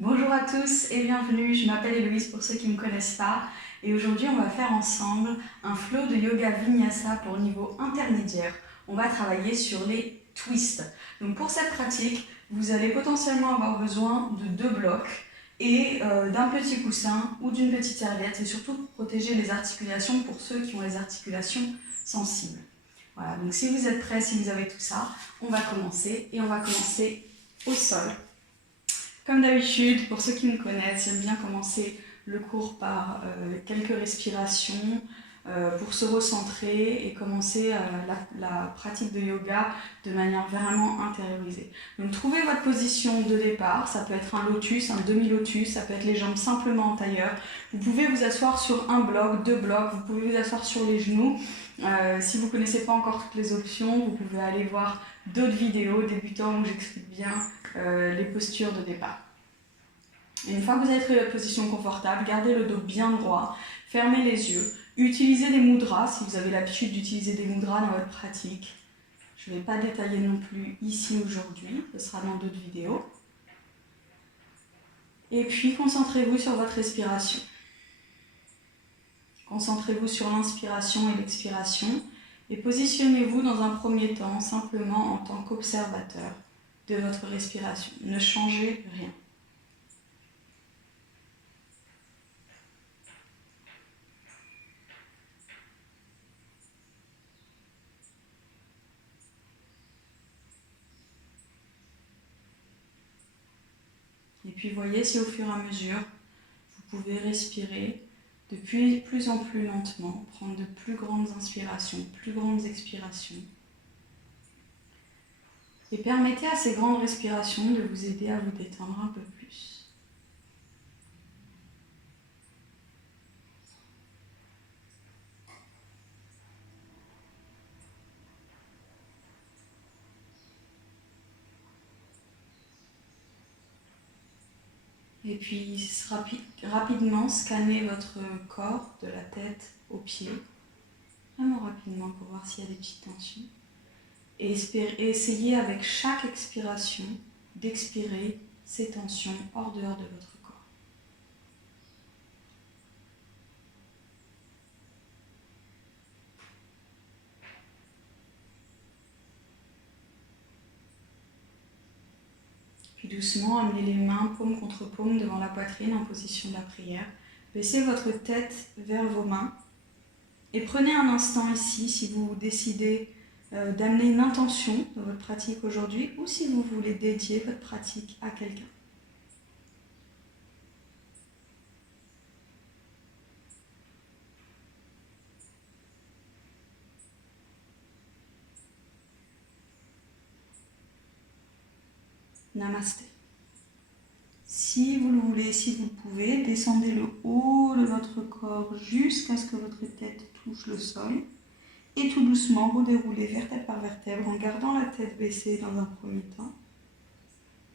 Bonjour à tous et bienvenue, je m'appelle Héloïse pour ceux qui ne me connaissent pas et aujourd'hui on va faire ensemble un flow de yoga vinyasa pour niveau intermédiaire. On va travailler sur les twists. Donc pour cette pratique, vous allez potentiellement avoir besoin de 2 blocs et d'un petit coussin ou d'une petite serviette et surtout pour protéger les articulations pour ceux qui ont les articulations sensibles. Voilà, donc si vous êtes prêts, si vous avez tout ça, on va commencer et on va commencer au sol. Comme d'habitude, pour ceux qui me connaissent, j'aime bien commencer le cours par quelques respirations pour se recentrer et commencer la pratique de yoga de manière vraiment intériorisée. Donc trouvez votre position de départ, ça peut être un lotus, un demi-lotus, ça peut être les jambes simplement en tailleur. Vous pouvez vous asseoir sur un bloc, 2 blocs, vous pouvez vous asseoir sur les genoux. Si vous ne connaissez pas encore toutes les options, vous pouvez aller voir d'autres vidéos débutants où j'explique bien les postures de départ. Et une fois que vous avez trouvé votre position confortable, gardez le dos bien droit, fermez les yeux, utilisez des mudras si vous avez l'habitude d'utiliser des mudras dans votre pratique. Je ne vais pas détailler non plus ici aujourd'hui, ce sera dans d'autres vidéos. Et puis concentrez-vous sur votre respiration. Concentrez-vous sur l'inspiration et l'expiration et positionnez-vous dans un premier temps simplement en tant qu'observateur de votre respiration. Ne changez rien. Et puis voyez si au fur et à mesure, vous pouvez respirer de plus en plus lentement, prendre de plus grandes inspirations, plus grandes expirations. Et permettez à ces grandes respirations de vous aider à vous détendre un peu plus. Et puis rapidement scannez votre corps de la tête aux pieds, vraiment rapidement pour voir s'il y a des petites tensions. Et essayez avec chaque expiration d'expirer ces tensions hors dehors de votre corps. Puis doucement, amenez les mains paume contre paume devant la poitrine en position de la prière. Baissez votre tête vers vos mains et prenez un instant ici si vous décidez d'amener une intention dans votre pratique aujourd'hui ou si vous voulez dédier votre pratique à quelqu'un. Namasté. Si vous le voulez, si vous le pouvez, descendez le haut de votre corps jusqu'à ce que votre tête touche le sol. Et tout doucement, redéroulez vertèbre par vertèbre en gardant la tête baissée dans un premier temps.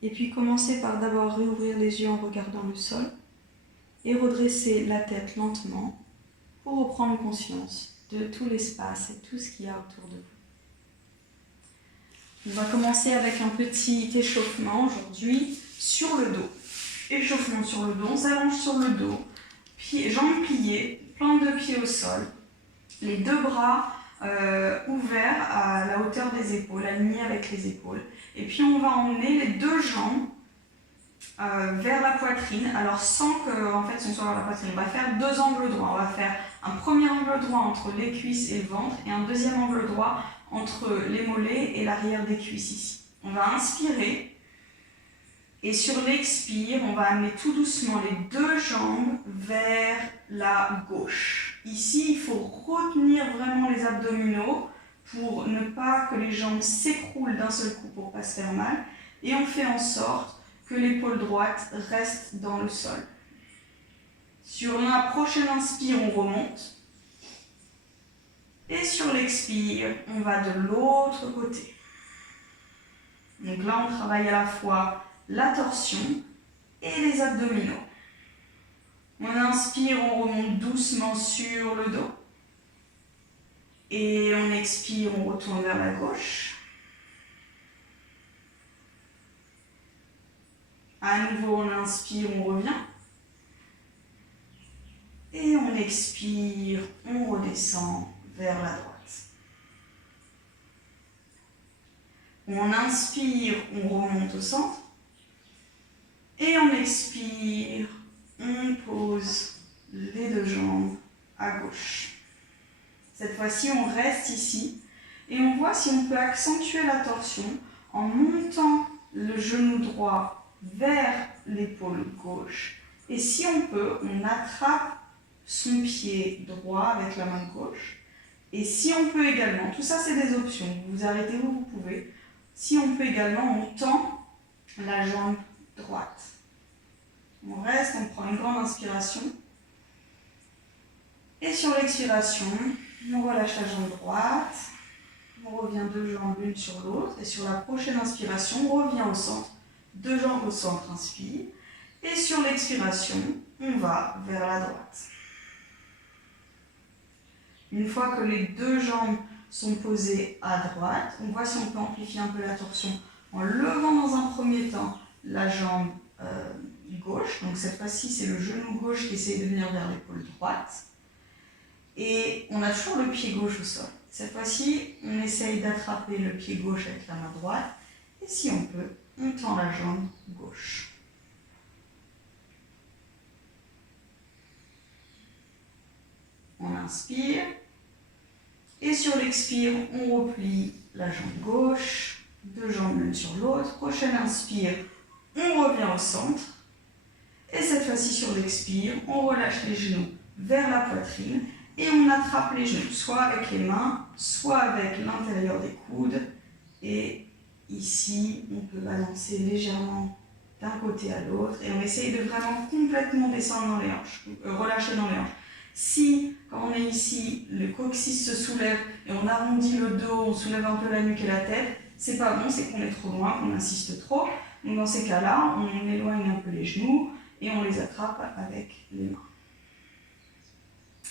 Et puis commencez par d'abord réouvrir les yeux en regardant le sol et redresser la tête lentement pour reprendre conscience de tout l'espace et tout ce qu'il y a autour de vous. On va commencer avec un petit échauffement aujourd'hui sur le dos. Échauffement sur le dos, on s'allonge sur le dos, jambes pliées, plante de pied au sol, les 2 bras ouverts à la hauteur des épaules, alignés avec les épaules. Et puis on va emmener les 2 jambes vers la poitrine, alors sans que en fait, on soit vers la poitrine. On va faire 2 angles droits. On va faire un premier angle droit entre les cuisses et le ventre et un deuxième angle droit entre les mollets et l'arrière des cuisses ici. On va inspirer et sur l'expire, on va amener tout doucement les 2 jambes vers la gauche. Ici, il faut retenir vraiment les abdominaux pour ne pas que les jambes s'écroulent d'un seul coup pour ne pas se faire mal. Et on fait en sorte que l'épaule droite reste dans le sol. Sur la prochaine inspire, on remonte. Et sur l'expire, on va de l'autre côté. Donc là, on travaille à la fois la torsion et les abdominaux. On inspire, on remonte doucement sur le dos. Et on expire, on retourne vers la gauche. À nouveau, on inspire, on revient. Et on expire, on redescend vers la droite. On inspire, on remonte au centre. Et on expire, on pose les deux jambes à gauche. Cette fois-ci, on reste ici et on voit si on peut accentuer la torsion en montant le genou droit vers l'épaule gauche. Et si on peut, on attrape son pied droit avec la main gauche. Et si on peut également, tout ça c'est des options, vous vous arrêtez où vous pouvez. Si on peut également, on tend la jambe droite. On reste, on prend une grande inspiration. Et sur l'expiration, on relâche la jambe droite. On revient deux jambes l'une sur l'autre. Et sur la prochaine inspiration, on revient au centre. Deux jambes au centre, inspire. Et sur l'expiration, on va vers la droite. Une fois que les deux jambes sont posées à droite, on voit si on peut amplifier un peu la torsion en levant dans un premier temps la jambe gauche. Donc cette fois-ci, c'est le genou gauche qui essaie de venir vers l'épaule droite. Et on a toujours le pied gauche au sol. Cette fois-ci, on essaye d'attraper le pied gauche avec la main droite. Et si on peut, on tend la jambe gauche. On inspire. Et sur l'expire, on replie la jambe gauche. Deux jambes l'une sur l'autre. Prochaine inspire, on revient au centre. Et cette fois-ci, sur l'expire, on relâche les genoux vers la poitrine. Et on attrape les genoux, soit avec les mains, soit avec l'intérieur des coudes. Et ici, on peut balancer légèrement d'un côté à l'autre. Et on essaye de vraiment complètement descendre dans les hanches, relâcher dans les hanches. Si, quand on est ici, le coccyx se soulève et on arrondit le dos, on soulève un peu la nuque et la tête, c'est pas bon, c'est qu'on est trop loin, qu'on insiste trop. Donc dans ces cas-là, on éloigne un peu les genoux et on les attrape avec les mains.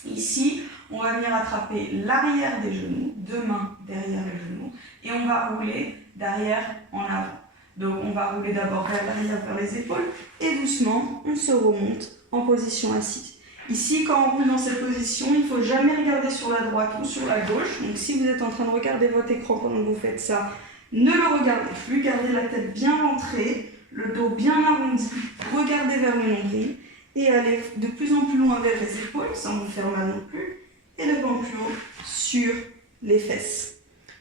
Ici, on va venir attraper l'arrière des genoux, deux mains derrière les genoux, et on va rouler d'arrière en avant. Donc on va rouler d'abord vers l'arrière, vers les épaules, et doucement, on se remonte en position assise. Ici, quand on roule dans cette position, il ne faut jamais regarder sur la droite ou sur la gauche. Donc si vous êtes en train de regarder votre écran pendant que vous faites ça, ne le regardez plus, gardez la tête bien rentrée, le dos bien arrondi, regardez vers le nombril, et aller de plus en plus loin vers les épaules, sans vous faire mal non plus, et de plus en plus haut sur les fesses.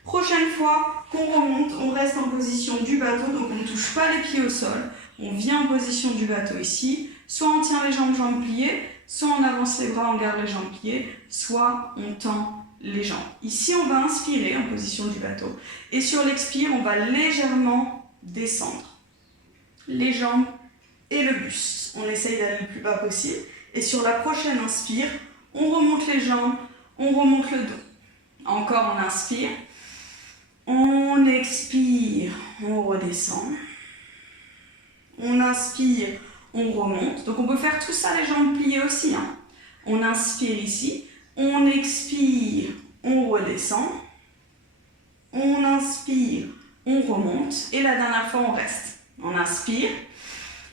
Prochaine fois qu'on remonte, on reste en position du bateau, donc on ne touche pas les pieds au sol, on vient en position du bateau ici, soit on tient les jambes pliées, soit on avance les bras, on garde les jambes pliées, soit on tend les jambes. Ici, on va inspirer en position du bateau, et sur l'expire, on va légèrement descendre les jambes et le buste. On essaye d'aller le plus bas possible. Et sur la prochaine inspire, on remonte les jambes, on remonte le dos. Encore on inspire. On expire, on redescend. On inspire, on remonte. Donc on peut faire tout ça les jambes pliées aussi. On inspire ici. On expire, on redescend. On inspire, on remonte. Et la dernière fois, on reste. On inspire.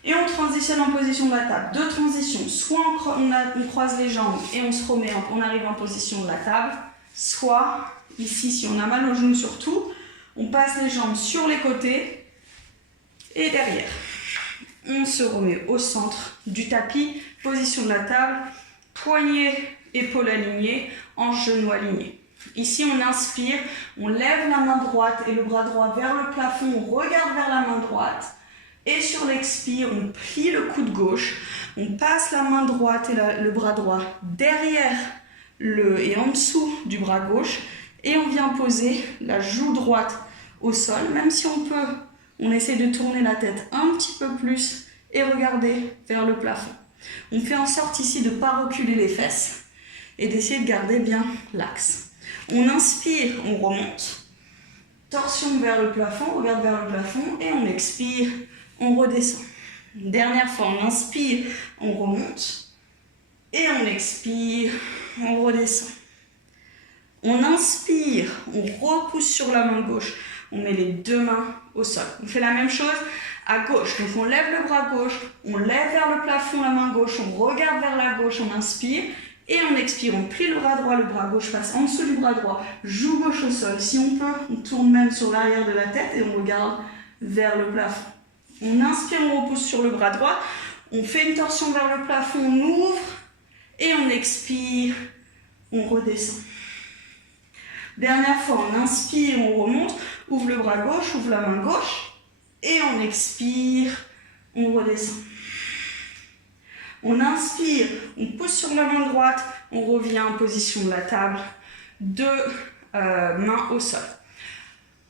Et on transitionne en position de la table. Deux transitions. Soit on croise les jambes et on se remet, on arrive en position de la table. Soit, ici, si on a mal aux genoux surtout, on passe les jambes sur les côtés et derrière. On se remet au centre du tapis. Position de la table. Poignets, épaules alignées, hanches, genoux alignés. Ici, on inspire, on lève la main droite et le bras droit vers le plafond. On regarde vers la main droite. Et sur l'expire, on plie le coude gauche, on passe la main droite et le bras droit derrière et en dessous du bras gauche, et on vient poser la joue droite au sol. Même si on peut, on essaie de tourner la tête un petit peu plus et regarder vers le plafond. On fait en sorte ici de ne pas reculer les fesses et d'essayer de garder bien l'axe. On inspire, on remonte, torsion vers le plafond, on regarde vers le plafond et on expire. On redescend. Dernière fois, on inspire, on remonte. Et on expire, on redescend. On inspire, on repousse sur la main gauche. On met les deux mains au sol. On fait la même chose à gauche. Donc on lève le bras gauche, on lève vers le plafond la main gauche, on regarde vers la gauche, on inspire et on expire. On plie le bras droit, le bras gauche passe en dessous du bras droit, joue gauche au sol. Si on peut, on tourne même sur l'arrière de la tête et on regarde vers le plafond. On inspire, on repose sur le bras droit, on fait une torsion vers le plafond, on ouvre et on expire, on redescend. Dernière fois, on inspire, on remonte, ouvre le bras gauche, ouvre la main gauche et on expire, on redescend. On inspire, on pousse sur la main droite, on revient en position de la table, deux mains au sol.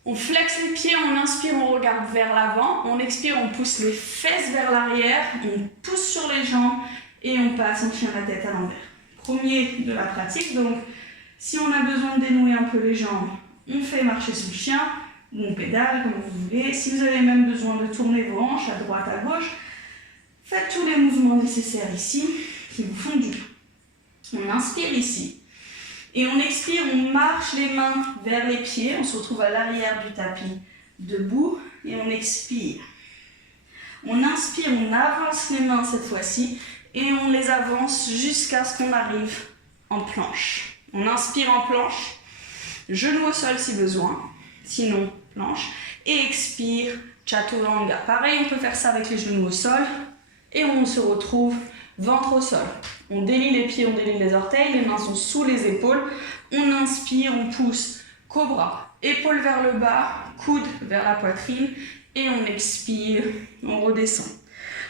On flexe les pieds, on inspire, on regarde vers l'avant, on expire, on pousse les fesses vers l'arrière, on pousse sur les jambes et on passe, on tient la tête à l'envers. Premier de la pratique, donc si on a besoin de dénouer un peu les jambes, on fait marcher son chien, ou on pédale comme vous voulez. Si vous avez même besoin de tourner vos hanches à droite, à gauche, faites tous les mouvements nécessaires ici qui vous font du bien. On inspire ici. Et on expire, on marche les mains vers les pieds. On se retrouve à l'arrière du tapis, debout. Et on expire. On inspire, on avance les mains cette fois-ci. Et on les avance jusqu'à ce qu'on arrive en planche. On inspire en planche. Genou au sol si besoin. Sinon, planche. Et expire, chaturanga. Pareil, on peut faire ça avec les genoux au sol. Et on se retrouve ventre au sol. On délie les pieds, on délie les orteils, les mains sont sous les épaules. On inspire, on pousse, cobra. Épaules vers le bas, coude vers la poitrine. Et on expire, on redescend.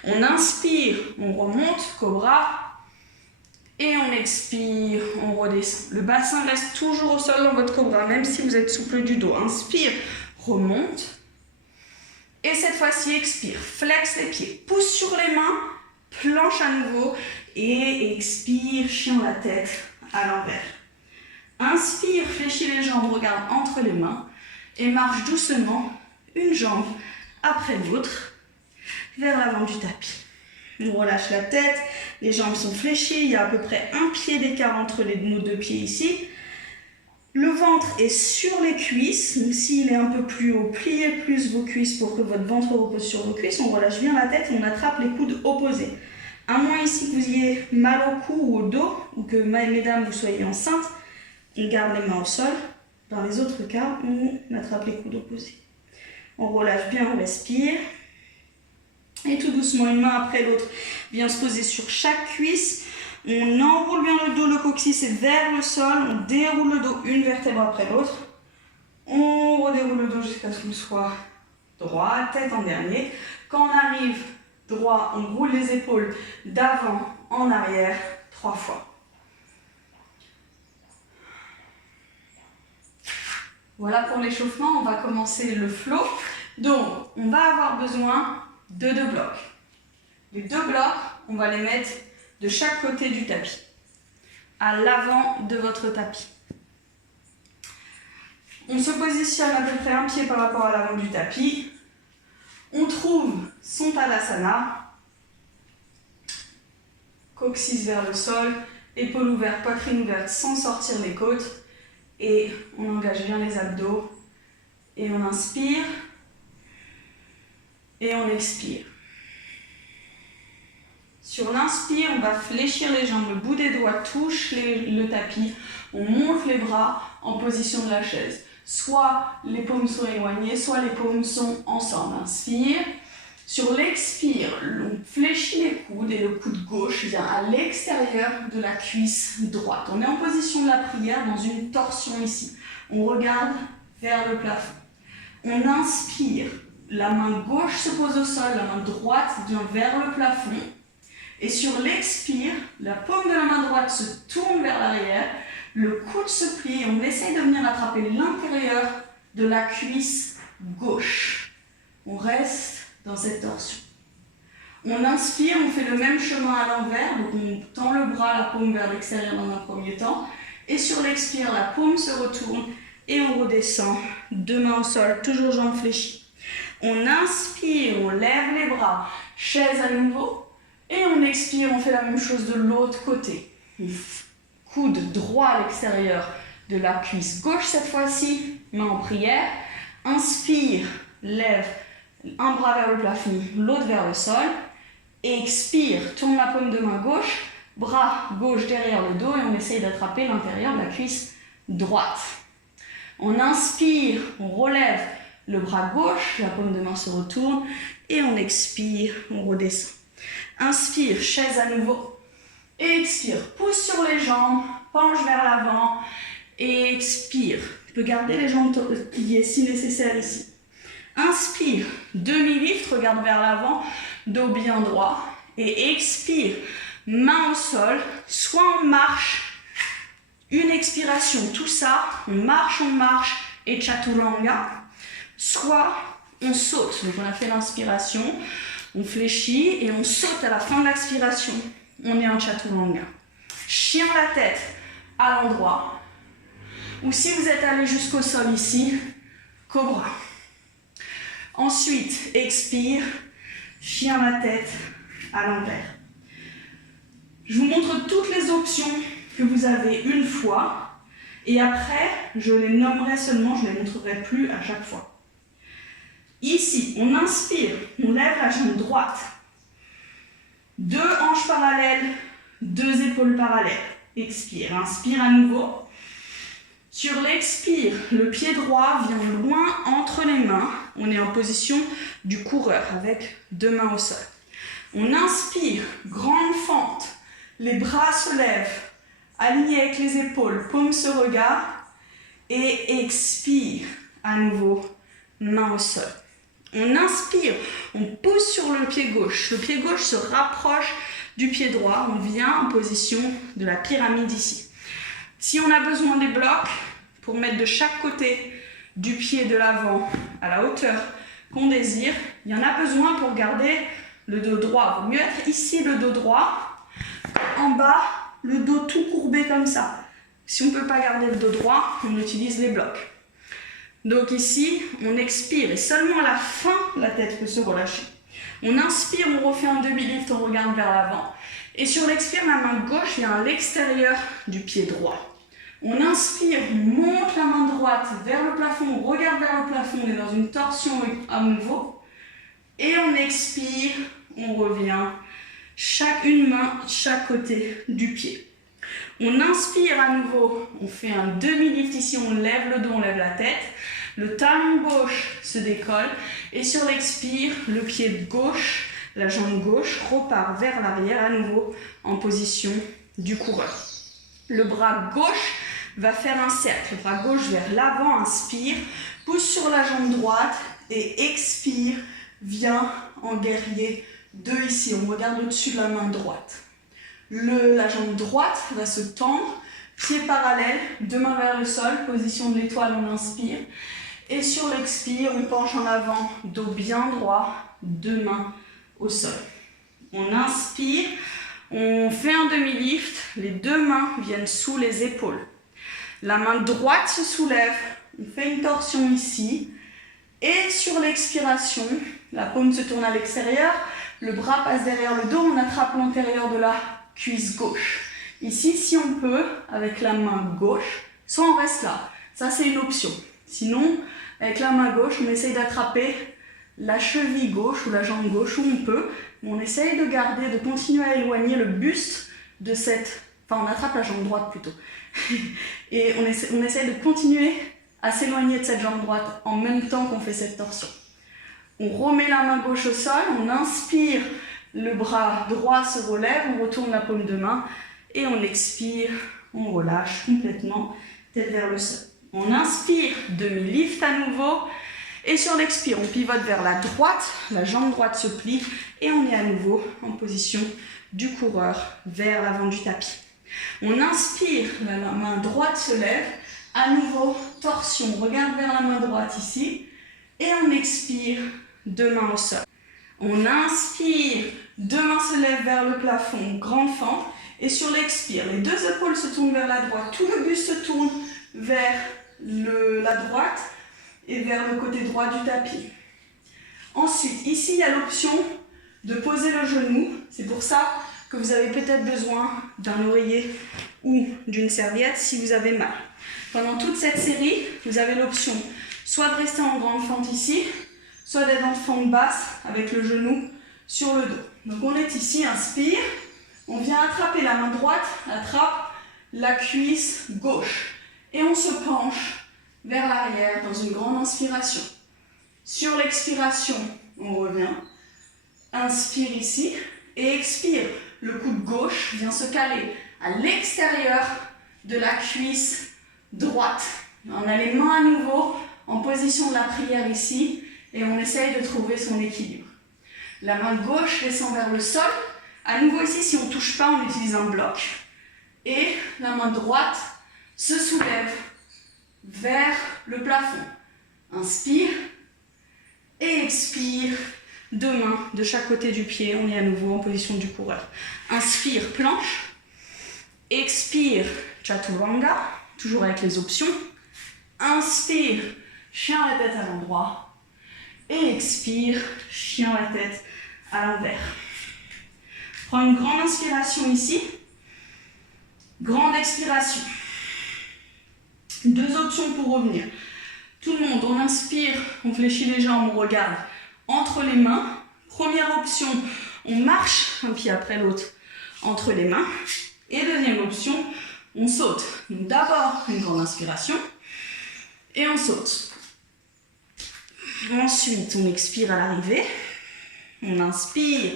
On inspire, on remonte, cobra. Et on expire, on redescend. Le bassin reste toujours au sol dans votre cobra, même si vous êtes souple du dos. Inspire, remonte. Et cette fois-ci, expire, flex les pieds, pousse sur les mains, planche à nouveau. Et expire, chien la tête à l'envers. Inspire, fléchis les jambes, regarde entre les mains. Et marche doucement, une jambe après l'autre, vers l'avant du tapis. On relâche la tête, les jambes sont fléchies, il y a à peu près un pied d'écart entre nos deux pieds ici. Le ventre est sur les cuisses, donc s'il est un peu plus haut, pliez plus vos cuisses pour que votre ventre repose sur vos cuisses. On relâche bien la tête et on attrape les coudes opposés. À moins ici que vous ayez mal au cou ou au dos, ou que mesdames vous soyez enceintes, on garde les mains au sol. Dans les autres cas, on attrape les coudes opposés. On relâche bien, on respire. Et tout doucement, une main après l'autre vient se poser sur chaque cuisse. On enroule bien le dos, le coccyx est vers le sol. On déroule le dos, une vertèbre après l'autre. On redéroule le dos jusqu'à ce qu'on soit droit, tête en dernier. Quand on arrive droit, on roule les épaules d'avant en arrière 3 fois. Voilà pour l'échauffement, on va commencer le flow. Donc, on va avoir besoin de 2 blocs. Les 2 blocs, on va les mettre de chaque côté du tapis, à l'avant de votre tapis. On se positionne à peu près un pied par rapport à l'avant du tapis. On trouve son Tadasana, coccyx vers le sol, épaules ouvertes, poitrine ouverte sans sortir les côtes. Et on engage bien les abdos. Et on inspire. Et on expire. Sur l'inspire, on va fléchir les jambes. Le bout des doigts touche le tapis. On monte les bras en position de la chaise. Soit les paumes sont éloignées, soit les paumes sont ensemble. Inspire. Sur l'expire, on fléchit les coudes et le coude gauche vient à l'extérieur de la cuisse droite. On est en position de la prière dans une torsion ici. On regarde vers le plafond. On inspire. La main gauche se pose au sol, la main droite vient vers le plafond. Et sur l'expire, la paume de la main droite se tourne vers l'arrière. Le coude se plie et on essaye de venir attraper l'intérieur de la cuisse gauche. On reste dans cette torsion. On inspire, on fait le même chemin à l'envers, donc on tend le bras, la paume vers l'extérieur dans un premier temps, et sur l'expire, la paume se retourne et on redescend, 2 mains au sol, toujours jambes fléchies. On inspire, on lève les bras, chaise à nouveau, et on expire, on fait la même chose de l'autre côté. Coude droit à l'extérieur de la cuisse gauche cette fois-ci, main en prière. Inspire, lève un bras vers le plafond, l'autre vers le sol. Expire, tourne la paume de main gauche, bras gauche derrière le dos et on essaye d'attraper l'intérieur de la cuisse droite. On inspire, on relève le bras gauche, la paume de main se retourne et on expire, on redescend. Inspire, chaise à nouveau. Expire, pousse sur les jambes, penche vers l'avant. Expire, tu peux garder les jambes pliées si nécessaire ici. Inspire, demi-lift, regarde vers l'avant, dos bien droit. Et expire, main au sol, soit on marche, une expiration, tout ça, on marche et chaturanga. Soit on saute, donc on a fait l'inspiration, on fléchit et on saute à la fin de l'expiration. On est en chaturanga. Chien la tête à l'endroit. Ou si vous êtes allé jusqu'au sol ici, cobra. Ensuite, expire, chien la tête à l'envers. Je vous montre toutes les options que vous avez une fois. Et après, je les nommerai seulement, je ne les montrerai plus à chaque fois. Ici, on inspire, on lève la jambe droite. 2 hanches parallèles, 2 épaules parallèles. Expire, inspire à nouveau. Sur l'expire, le pied droit vient loin entre les mains. On est en position du coureur avec 2 mains au sol. On inspire, grande fente. Les bras se lèvent, alignés avec les épaules, paume se regarde. Et expire à nouveau, main au sol. On inspire, on pousse sur le pied gauche. Le pied gauche se rapproche du pied droit. On vient en position de la pyramide ici. Si on a besoin des blocs, pour mettre de chaque côté du pied de l'avant à la hauteur qu'on désire, il y en a besoin pour garder le dos droit. Il vaut mieux être ici le dos droit, en bas le dos tout courbé comme ça. Si on ne peut pas garder le dos droit, on utilise les blocs. Donc ici, on expire et seulement à la fin, la tête peut se relâcher. On inspire, on refait un demi-lift, on regarde vers l'avant. Et sur l'expire, la main gauche vient à l'extérieur du pied droit. On inspire, on monte la main droite vers le plafond, on regarde vers le plafond, on est dans une torsion à nouveau. Et on expire, on revient, une main chaque côté du pied. On inspire à nouveau, on fait un demi-lift ici, on lève le dos, on lève la tête. Le talon gauche se décolle et sur l'expire, le pied gauche, la jambe gauche repart vers l'arrière à nouveau en position du coureur. Le bras gauche va faire un cercle, le bras gauche vers l'avant, inspire, pousse sur la jambe droite et expire, vient en guerrier 2 ici, on regarde au-dessus de la main droite. La jambe droite va se tendre, pieds parallèles, 2 mains vers le sol, position de l'étoile, on inspire. Et sur l'expire, on penche en avant, dos bien droit, 2 mains au sol. On inspire, on fait un demi-lift, les 2 mains viennent sous les épaules. La main droite se soulève, on fait une torsion ici. Et sur l'expiration, la paume se tourne à l'extérieur, le bras passe derrière le dos, on attrape l'antérieur de la cuisse gauche. Ici, si on peut, avec la main gauche, soit on reste là. Ça, c'est une option. Sinon, avec la main gauche, on essaye d'attraper la cheville gauche ou la jambe gauche où on peut. On essaye de garder, de continuer à éloigner le buste de cette... Enfin, on attrape la jambe droite plutôt. Et on essaye de continuer à s'éloigner de cette jambe droite en même temps qu'on fait cette torsion. On remet la main gauche au sol, on inspire, le bras droit se relève, on retourne la paume de main et on expire, on relâche complètement, tête vers le sol. On inspire, demi-lift à nouveau et sur l'expire, on pivote vers la droite, la jambe droite se plie et on est à nouveau en position du coureur vers l'avant du tapis. On inspire, la main droite se lève, à nouveau torsion, on regarde vers la main droite ici et on expire, 2 mains au sol. On inspire, 2 mains se lèvent vers le plafond, grande fente et sur l'expire, les 2 épaules se tournent vers la droite, tout le buste se tourne vers la droite et vers le côté droit du tapis. Ensuite, ici il y a l'option de poser le genou, c'est pour ça que vous avez peut-être besoin d'un oreiller ou d'une serviette si vous avez mal. Pendant toute cette série, vous avez l'option soit de rester en grande fente ici, soit d'être en fente basse avec le genou sur le dos. Donc on est ici, inspire, on vient attraper la main droite, attrape la cuisse gauche et on se penche vers l'arrière dans une grande inspiration. Sur l'expiration, on revient, inspire ici et expire. Le coude gauche vient se caler à l'extérieur de la cuisse droite. On a les mains à nouveau en position de la prière ici et on essaye de trouver son équilibre. La main gauche descend vers le sol. À nouveau ici, si on ne touche pas, on utilise un bloc. Et la main droite se soulève vers le plafond. Inspire et expire. Deux mains de chaque côté du pied. On est à nouveau en position du coureur. Inspire, planche. Expire, chaturanga. Toujours avec les options. Inspire, chien à la tête à l'endroit. Et expire, chien à la tête à l'envers. Prends une grande inspiration ici. Grande expiration. Deux options pour revenir. Tout le monde, on inspire, on fléchit les jambes, on regarde entre les mains. Première option, on marche un pied après l'autre entre les mains. Et deuxième option, on saute. Donc d'abord une grande inspiration et on saute. Ensuite, on expire à l'arrivée. On inspire,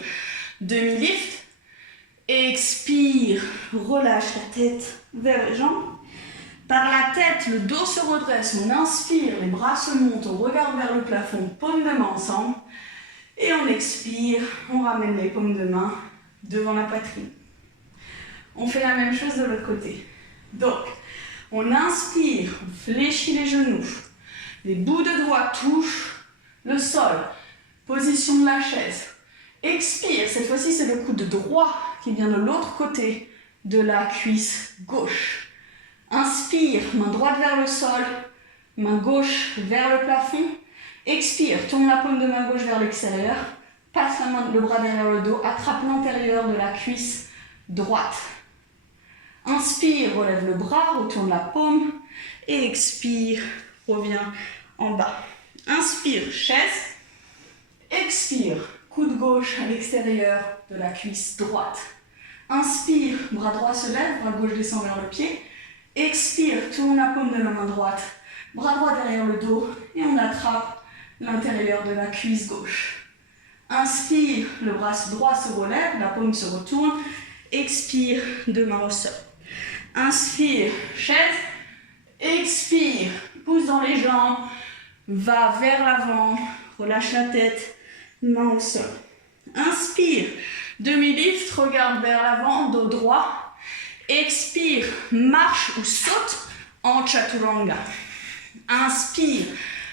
demi-lift. Expire, relâche la tête vers les jambes. Par la tête, le dos se redresse. On inspire, les bras se montent. On regarde vers le plafond, paumes de main ensemble. Et on expire, on ramène les paumes de main devant la poitrine. On fait la même chose de l'autre côté. Donc, on inspire, on fléchit les genoux. Les bouts de doigts touchent le sol. Position de la chaise. Expire, cette fois-ci c'est le coude droit qui vient de l'autre côté de la cuisse gauche. Inspire, main droite vers le sol, main gauche vers le plafond. Expire, tourne la paume de main gauche vers l'extérieur, passe le bras derrière le dos, attrape l'intérieur de la cuisse droite. Inspire, relève le bras, retourne la paume et expire, reviens en bas. Inspire, chaise. Expire, coude gauche à l'extérieur de la cuisse droite. Inspire, bras droit se lève, bras gauche descend vers le pied. Expire, tourne la paume de la main droite, bras droit derrière le dos et on attrape l'intérieur de la cuisse gauche. Inspire, le bras droit se relève, la paume se retourne. Expire, deux mains au sol. Inspire, chaise. Expire, pousse dans les jambes, va vers l'avant, relâche la tête, main au sol. Inspire, demi-lift, regarde vers l'avant, dos droit. Expire, marche ou saute en chaturanga. Inspire,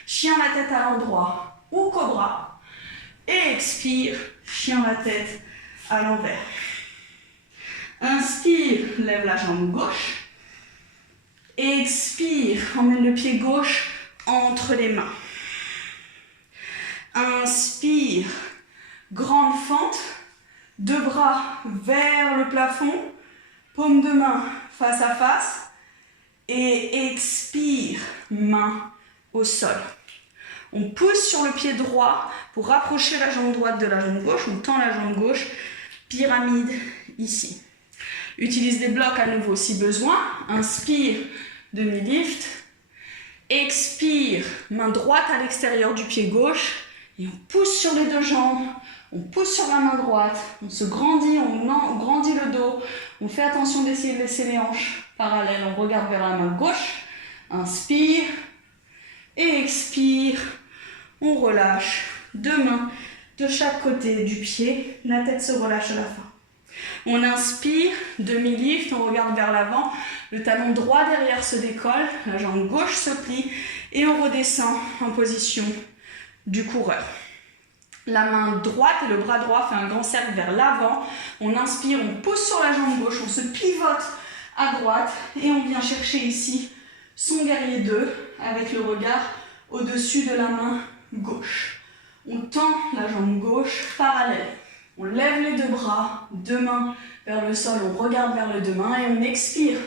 chien la tête à l'endroit ou cobra. Et expire, chien la tête à l'envers. Inspire, lève la jambe gauche. Expire, emmène le pied gauche entre les mains. Inspire, grande fente, deux bras vers le plafond, paume de main face à face. Et expire, main au sol. On pousse sur le pied droit pour rapprocher la jambe droite de la jambe gauche. On tend la jambe gauche, pyramide ici. Utilise des blocs à nouveau si besoin. Inspire, demi-lift. Expire, main droite à l'extérieur du pied gauche. Et on pousse sur les deux jambes. On pousse sur la main droite. On se grandit, on grandit le dos. On fait attention d'essayer de laisser les hanches parallèles. On regarde vers la main gauche. Inspire. Et expire. On relâche. Deux mains de chaque côté du pied. La tête se relâche à la fin. On inspire, demi-lift, on regarde vers l'avant, le talon droit derrière se décolle, la jambe gauche se plie et on redescend en position du coureur. La main droite et le bras droit fait un grand cercle vers l'avant. On inspire, on pousse sur la jambe gauche, on se pivote à droite et on vient chercher ici son guerrier 2 avec le regard au-dessus de la main gauche. On tend la jambe gauche parallèle. On lève les deux bras, deux mains vers le sol, on regarde vers les deux mains et on expire.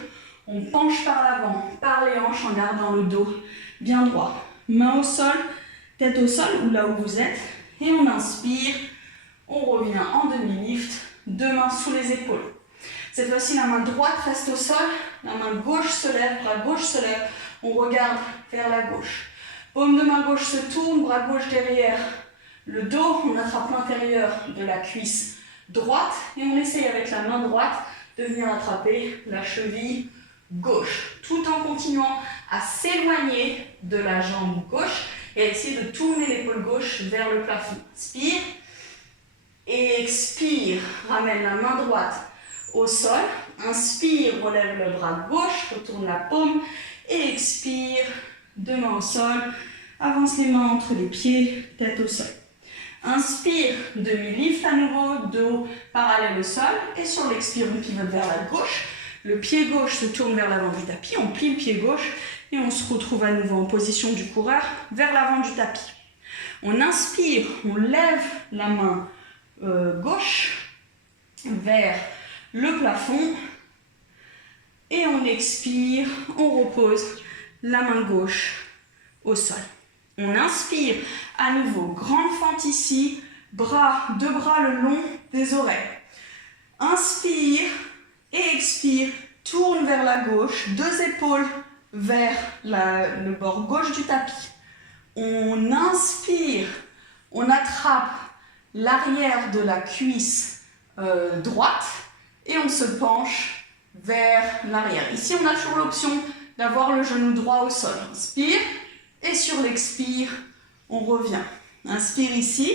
On penche par l'avant, par les hanches en gardant le dos bien droit. Main au sol, tête au sol ou là où vous êtes. Et on inspire, on revient en demi-lift, deux mains sous les épaules. Cette fois-ci, la main droite reste au sol, la main gauche se lève, bras gauche se lève, on regarde vers la gauche. Paume de main gauche se tourne, bras gauche derrière le dos, on attrape l'intérieur de la cuisse droite et on essaye avec la main droite de venir attraper la cheville gauche, tout en continuant à s'éloigner de la jambe gauche et à essayer de tourner l'épaule gauche vers le plafond. Inspire et expire, ramène la main droite au sol, inspire, relève le bras gauche, retourne la paume et expire, deux mains au sol, avance les mains entre les pieds, tête au sol. Inspire, demi-lift à nouveau, dos parallèle au sol et sur l'expire, on pivote vers la gauche. Le pied gauche se tourne vers l'avant du tapis, on plie le pied gauche et on se retrouve à nouveau en position du coureur vers l'avant du tapis. On inspire, on lève la main gauche vers le plafond et on expire, on repose la main gauche au sol. On inspire, à nouveau, grande fente ici, deux bras le long des oreilles. Inspire et expire, tourne vers la gauche, deux épaules vers le bord gauche du tapis. On inspire, on attrape l'arrière de la cuisse droite et on se penche vers l'arrière. Ici, on a toujours l'option d'avoir le genou droit au sol. Inspire. Et sur l'expire, on revient. Inspire ici,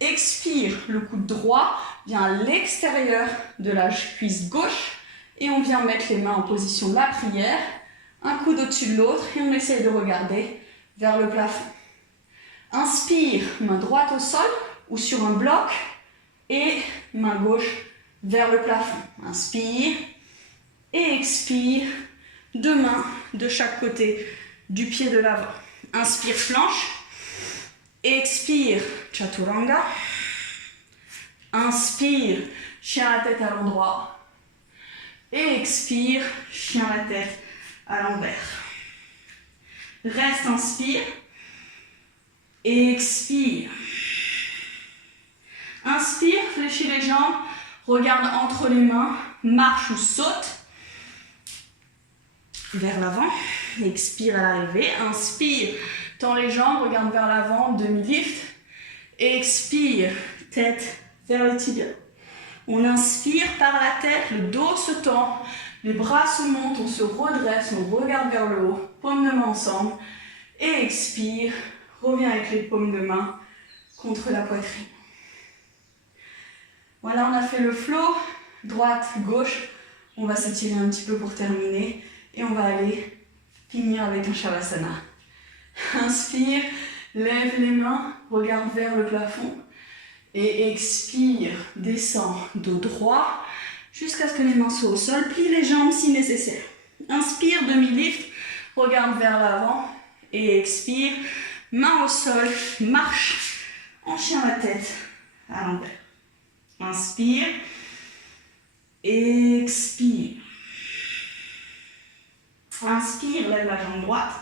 expire, le coude droit vient à l'extérieur de la cuisse gauche et on vient mettre les mains en position de la prière, un coude au-dessus de l'autre et on essaye de regarder vers le plafond. Inspire, main droite au sol ou sur un bloc et main gauche vers le plafond. Inspire et expire, deux mains de chaque côté du pied de l'avant. Inspire, planche. Expire, chaturanga. Inspire, chien à la tête à l'endroit. Et expire, chien à la tête à l'envers. Reste, inspire. Expire. Inspire, fléchis les jambes. Regarde entre les mains. Marche ou saute. Vers l'avant. Expire à l'arrivée. Inspire, tends les jambes, regarde vers l'avant, demi-lift. Expire, tête vers le tibia. On inspire par la tête, le dos se tend, les bras se montent, on se redresse, on regarde vers le haut, paumes de main ensemble. Et expire, reviens avec les paumes de main contre la poitrine. Voilà, on a fait le flow, droite, gauche. On va s'étirer un petit peu pour terminer et on va aller finir avec un Shavasana. Inspire, lève les mains, regarde vers le plafond et expire, descend dos droit jusqu'à ce que les mains soient au sol, plie les jambes si nécessaire. Inspire, demi-lift, regarde vers l'avant et expire, main au sol, marche en chien à la tête à l'envers. Inspire, expire. Inspire, lève la jambe droite.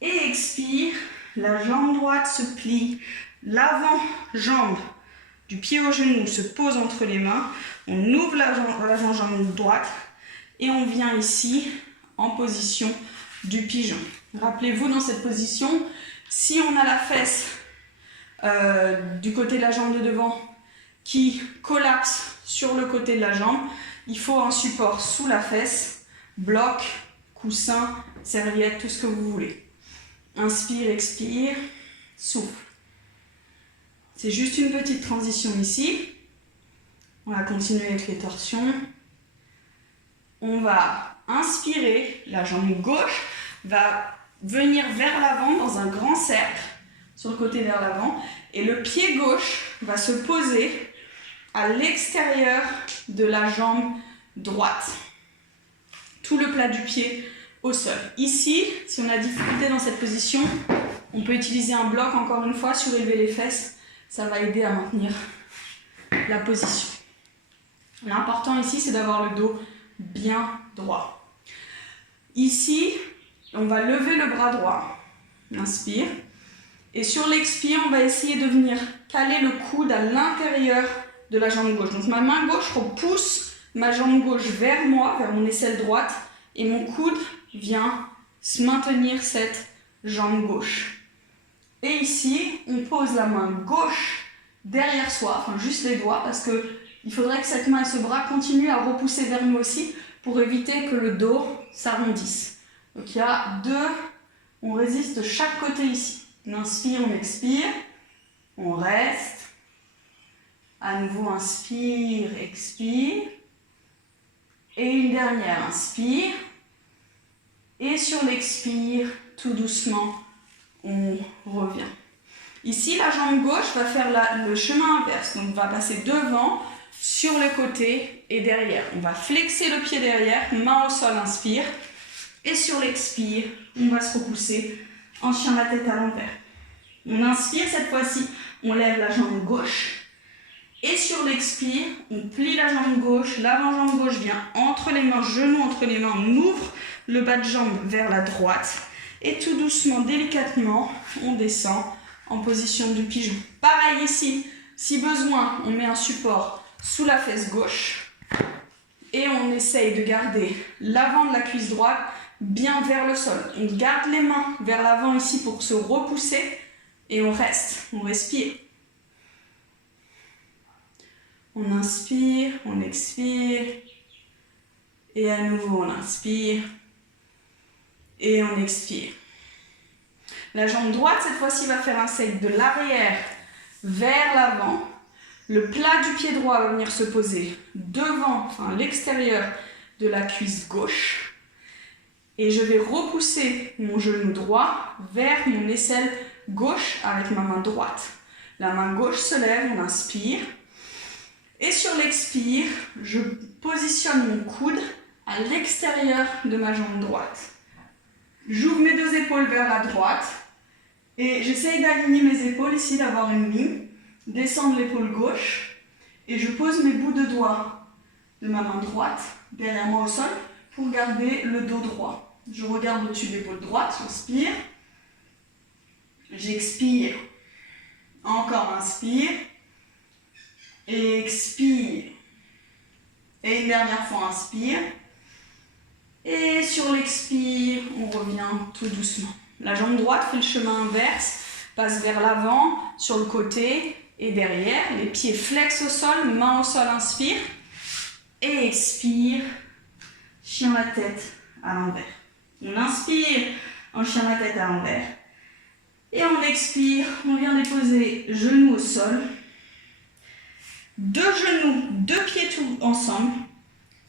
Et expire, la jambe droite se plie. L'avant-jambe du pied au genou se pose entre les mains. On ouvre l'avant-jambe droite et on vient ici en position du pigeon. Rappelez-vous, dans cette position, si on a la fesse du côté de la jambe de devant qui collapse sur le côté de la jambe, il faut un support sous la fesse, bloc, coussin, serviette, tout ce que vous voulez. Inspire, expire, souffle. C'est juste une petite transition ici. On va continuer avec les torsions. On va inspirer, la jambe gauche va venir vers l'avant dans un grand cercle, sur le côté vers l'avant, et le pied gauche va se poser à l'extérieur de la jambe droite. Tout le plat du pied au sol. Ici, si on a difficulté dans cette position, on peut utiliser un bloc, encore une fois, surélever les fesses. Ça va aider à maintenir la position. L'important ici, c'est d'avoir le dos bien droit. Ici, on va lever le bras droit. Inspire. Et sur l'expire, on va essayer de venir caler le coude à l'intérieur de la jambe gauche. Donc ma main gauche repousse ma jambe gauche vers moi, vers mon aisselle droite, et mon coude vient se maintenir cette jambe gauche. Et ici, on pose la main gauche derrière soi, enfin juste les doigts, parce qu'il faudrait que cette main et ce bras continuent à repousser vers nous aussi pour éviter que le dos s'arrondisse. Donc il y a deux, on résiste de chaque côté ici. On inspire, on expire, on reste. À nouveau, inspire, expire. Et une dernière, inspire. Et sur l'expire, tout doucement, on revient. Ici, la jambe gauche va faire le chemin inverse. Donc, on va passer devant, sur le côté et derrière. On va flexer le pied derrière, main au sol, inspire. Et sur l'expire, on va se repousser en chien la tête à l'envers. On inspire, cette fois-ci, on lève la jambe gauche. Et sur l'expire, on plie la jambe gauche, l'avant-jambe gauche vient entre les mains, genou entre les mains, on ouvre le bas de jambe vers la droite. Et tout doucement, délicatement, on descend en position du pigeon. Pareil ici, si besoin, on met un support sous la fesse gauche. Et on essaye de garder l'avant de la cuisse droite bien vers le sol. On garde les mains vers l'avant ici pour se repousser. Et on reste, on respire. On inspire, on expire. Et à nouveau, on inspire. Et on expire. La jambe droite, cette fois-ci, va faire un seigne de l'arrière vers l'avant. Le plat du pied droit va venir se poser devant, enfin l'extérieur de la cuisse gauche. Et je vais repousser mon genou droit vers mon aisselle gauche avec ma main droite. La main gauche se lève, on inspire. Et sur l'expire, je positionne mon coude à l'extérieur de ma jambe droite. J'ouvre mes deux épaules vers la droite. Et j'essaye d'aligner mes épaules ici, d'avoir une ligne. Descendre l'épaule gauche. Et je pose mes bouts de doigts de ma main droite derrière moi au sol pour garder le dos droit. Je regarde au-dessus de l'épaule droite, j'inspire. J'expire. Encore inspire. Et expire. Et une dernière fois, inspire. Et sur l'expire, on revient tout doucement. La jambe droite fait le chemin inverse, passe vers l'avant, sur le côté et derrière. Les pieds flexent au sol, main au sol, inspire. Et expire, chien la tête à l'envers. On inspire en chien la tête à l'envers. Et on expire, on vient déposer genoux au sol. Deux genoux, deux pieds tout ensemble.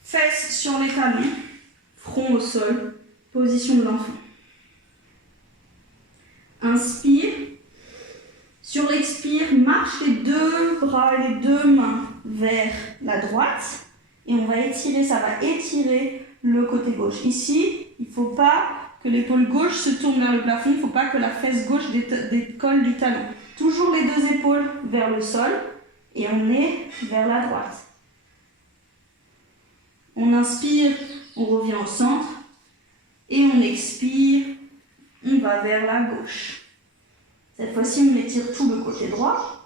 Fesses sur les talons, front au sol, position de l'enfant. Inspire. Sur l'expire, marche les deux bras et les deux mains vers la droite. Et on va étirer, ça va étirer le côté gauche. Ici, il ne faut pas que l'épaule gauche se tourne vers le plafond, il ne faut pas que la fesse gauche décolle du talon. Toujours les deux épaules vers le sol et on est vers la droite. On inspire, on revient au centre et on expire, on va vers la gauche. Cette fois-ci, on étire tout le côté droit.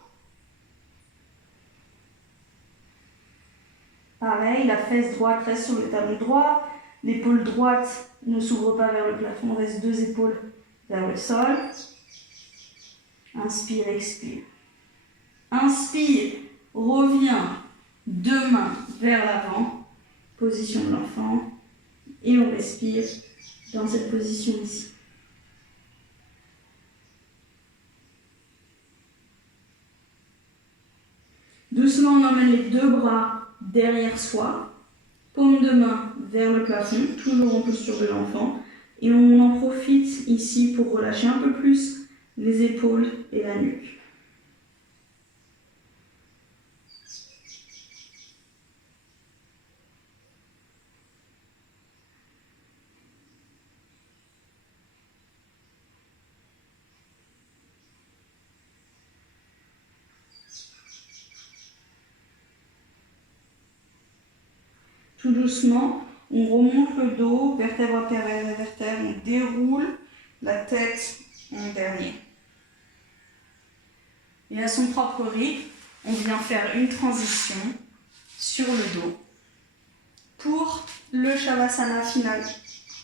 Pareil, la fesse droite reste sur le talon droit. L'épaule droite ne s'ouvre pas vers le plafond, on reste deux épaules vers le sol. Inspire, expire. Inspire, reviens, deux mains vers l'avant, position de l'enfant. Et on respire dans cette position ici. Doucement, on emmène les deux bras derrière soi, paume de main vers le plafond, toujours en posture de l'enfant. Et on en profite ici pour relâcher un peu plus les épaules et la nuque. Tout doucement, on remonte le dos, vertèbre après vertèbre, on déroule la tête en dernier. Et à son propre rythme, on vient faire une transition sur le dos. Pour le Shavasana final,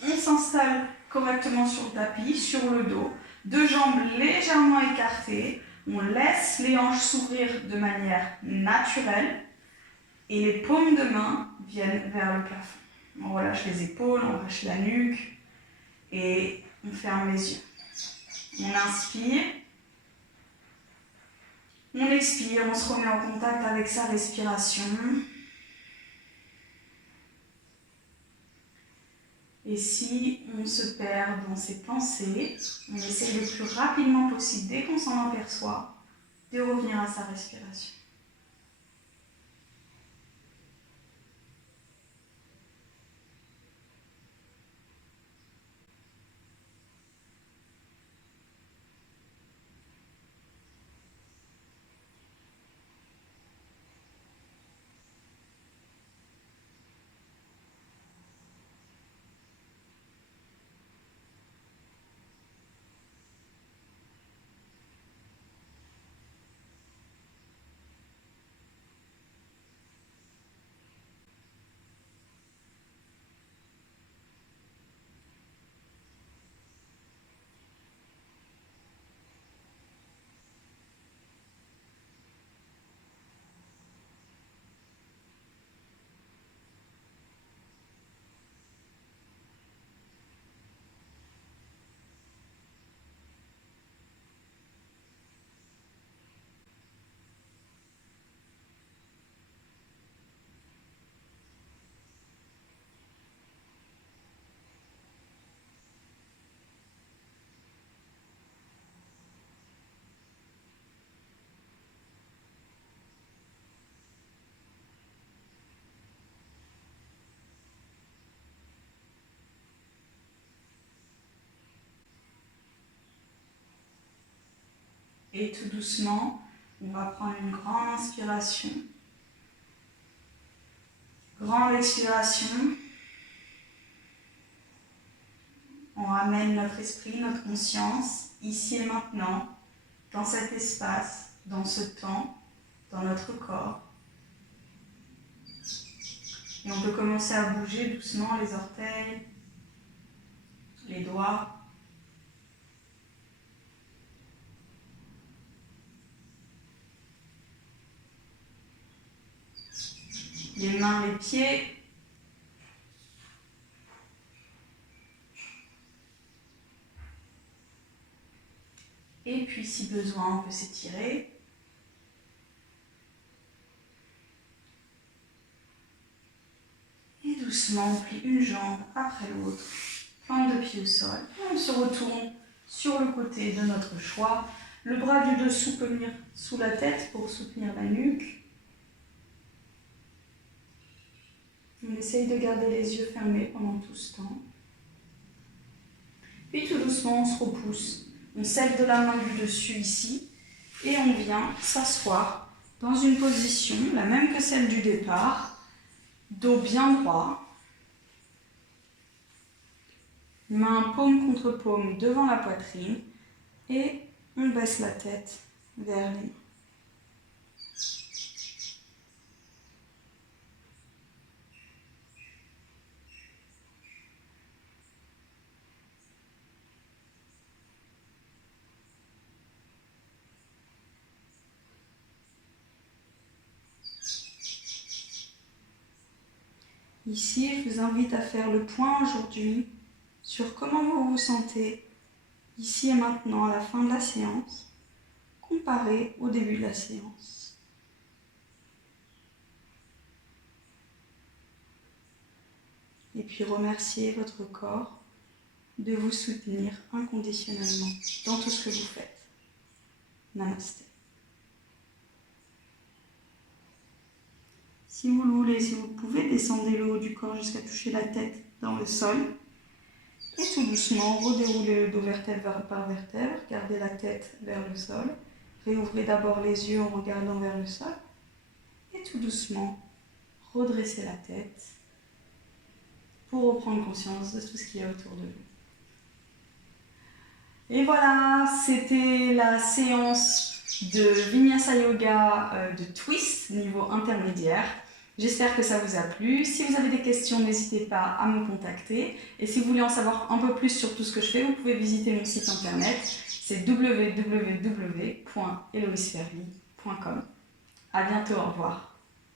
on s'installe correctement sur le tapis, sur le dos, deux jambes légèrement écartées, on laisse les hanches s'ouvrir de manière naturelle et les paumes de main viennent vers le plafond. On relâche les épaules, on relâche la nuque et on ferme les yeux. On inspire, on expire, on se remet en contact avec sa respiration. Et si on se perd dans ses pensées, on essaie le plus rapidement possible, dès qu'on s'en aperçoit, de revenir à sa respiration. Et tout doucement, on va prendre une grande inspiration. Grande expiration. On ramène notre esprit, notre conscience, ici et maintenant, dans cet espace, dans ce temps, dans notre corps. Et on peut commencer à bouger doucement les orteils, les doigts. Les mains, les pieds. Et puis si besoin, on peut s'étirer. Et doucement, on plie une jambe après l'autre. Plante de pied au sol. Et on se retourne sur le côté de notre choix. Le bras du dessous peut venir sous la tête pour soutenir la nuque. On essaye de garder les yeux fermés pendant tout ce temps. Puis tout doucement, on se repousse. On serre de la main du dessus ici et on vient s'asseoir dans une position, la même que celle du départ, dos bien droit, main paume contre paume devant la poitrine et on baisse la tête vers les mains. Ici, je vous invite à faire le point aujourd'hui sur comment vous vous sentez ici et maintenant à la fin de la séance, comparé au début de la séance. Et puis remerciez votre corps de vous soutenir inconditionnellement dans tout ce que vous faites. Namasté. Si vous le voulez, si vous pouvez, descendez le haut du corps jusqu'à toucher la tête dans le sol. Et tout doucement, redéroulez le dos vertèbre par vertèbre, gardez la tête vers le sol. Réouvrez d'abord les yeux en regardant vers le sol. Et tout doucement, redressez la tête pour reprendre conscience de tout ce qu'il y a autour de vous. Et voilà, c'était la séance de Vinyasa Yoga de twist niveau intermédiaire. J'espère que ça vous a plu. Si vous avez des questions, n'hésitez pas à me contacter. Et si vous voulez en savoir un peu plus sur tout ce que je fais, vous pouvez visiter mon site internet. C'est www.eloiseferly.com. À bientôt, au revoir.